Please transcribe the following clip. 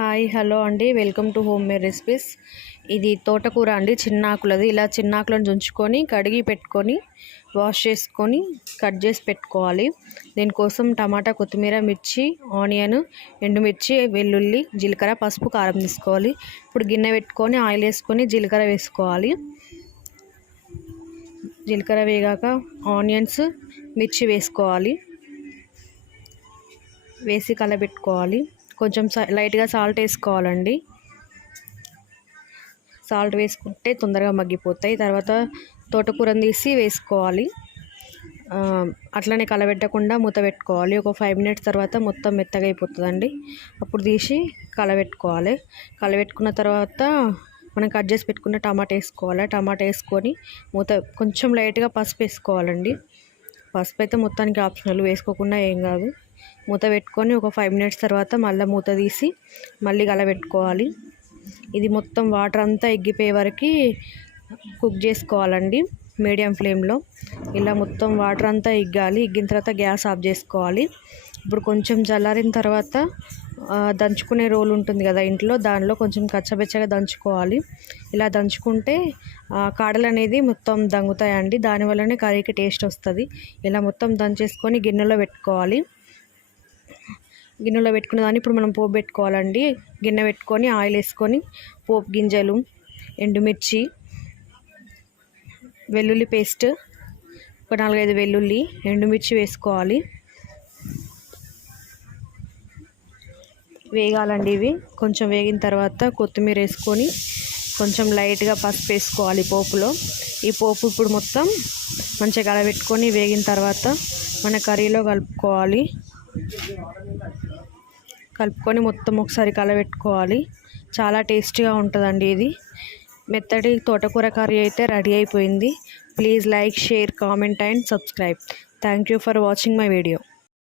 Hi hello అండి, welcome to home made recipes. ఇది తోటకూర అండి, చిన్నాకులది. ఇలా చిన్నాకులను తుంచుకొని కడిగి పెట్టుకొని వాష్ చేసుకొని కట్ చేసి పెట్టుకోవాలి. దీనికోసం టమాటా, కొత్తిమీర, మిర్చి, ఆనియన్, ఎండుమిర్చి, వెల్లుల్లి, జీలకర్ర, పసుపు, కారం తీసుకోవాలి. ఇప్పుడు గిన్నె పెట్టుకొని ఆయిల్ వేసుకొని జీలకర్ర వేసుకోవాలి. జీలకర్ర వేగాక ఆనియన్స్, మిర్చి వేసుకోవాలి. వేసి కలబెట్టుకోవాలి. కొంచెం లైట్గా సాల్ట్ వేసుకోవాలండి. సాల్ట్ వేసుకుంటే తొందరగా మగ్గిపోతాయి. తర్వాత తోటకూరని తీసి వేసుకోవాలి. అట్లనే కలబెట్టకుండా మూత పెట్టుకోవాలి. ఒక 5 minutes తర్వాత మొత్తం మెత్తగా అయిపోతుందండి. అప్పుడు తీసి కలబెట్టుకోవాలి. కలబెట్టుకున్న తర్వాత మనం కట్ చేసి పెట్టుకున్న టమాటా వేసుకోవాలి. టమాటా వేసుకొని మూత, కొంచెం లైట్గా పసుపు వేసుకోవాలండి. పసుపు అయితే మొత్తానికి ఆప్షనల్, వేసుకోకుండా ఏం కాదు. మూత పెట్టుకొని ఒక 5 minutes తర్వాత మళ్ళీ మూత తీసి మళ్ళీ కలబెట్టుకోవాలి. ఇది మొత్తం వాటర్ అంతా ఎగ్గిపోయే వరకు కుక్ చేసుకోవాలండి మీడియం ఫ్లేమ్లో. ఇలా మొత్తం వాటర్ అంతా ఎగ్గాలి. ఎగ్గిన తర్వాత గ్యాస్ ఆఫ్ చేసుకోవాలి. ఇప్పుడు కొంచెం చల్లారిన తర్వాత దంచుకునే రోల్ ఉంటుంది కదా ఇంట్లో, దానిలో కొంచెం కచ్చబెచ్చగా దంచుకోవాలి. ఇలా దంచుకుంటే కాడలు అనేది మొత్తం దంగుతాయండి. దానివల్లనే కర్రీకి టేస్ట్ వస్తుంది. ఇలా మొత్తం దంచేసుకొని గిన్నెలో పెట్టుకోవాలి. గిన్నెలో పెట్టుకున్న దాన్ని ఇప్పుడు మనం పోపు పెట్టుకోవాలండి. గిన్నె పెట్టుకొని ఆయిల్ వేసుకొని పోపు గింజలు, ఎండుమిర్చి, వెల్లుల్లి పేస్ట్, ఒక 4-5 వెల్లుల్లి, ఎండుమిర్చి వేసుకోవాలి. వేగాలండి ఇవి. కొంచెం వేగిన తర్వాత కొత్తిమీర వేసుకొని కొంచెం లైట్గా పసుపు వేసుకోవాలి పోపులో. ఈ పోపు ఇప్పుడు మొత్తం మంచిగా కలబెట్టుకొని వేగిన తర్వాత మన కర్రీలో కలుపుకోవాలి. కలుపుకొని మొత్తం ఒకసారి కలబెట్టుకోవాలి. చాలా టేస్టీగా ఉంటుందండి ఇది. మెత్తటి తోటకూర కర్రీ అయితే రెడీ అయిపోయింది. Please like, share, comment and subscribe. Thank you for watching my video.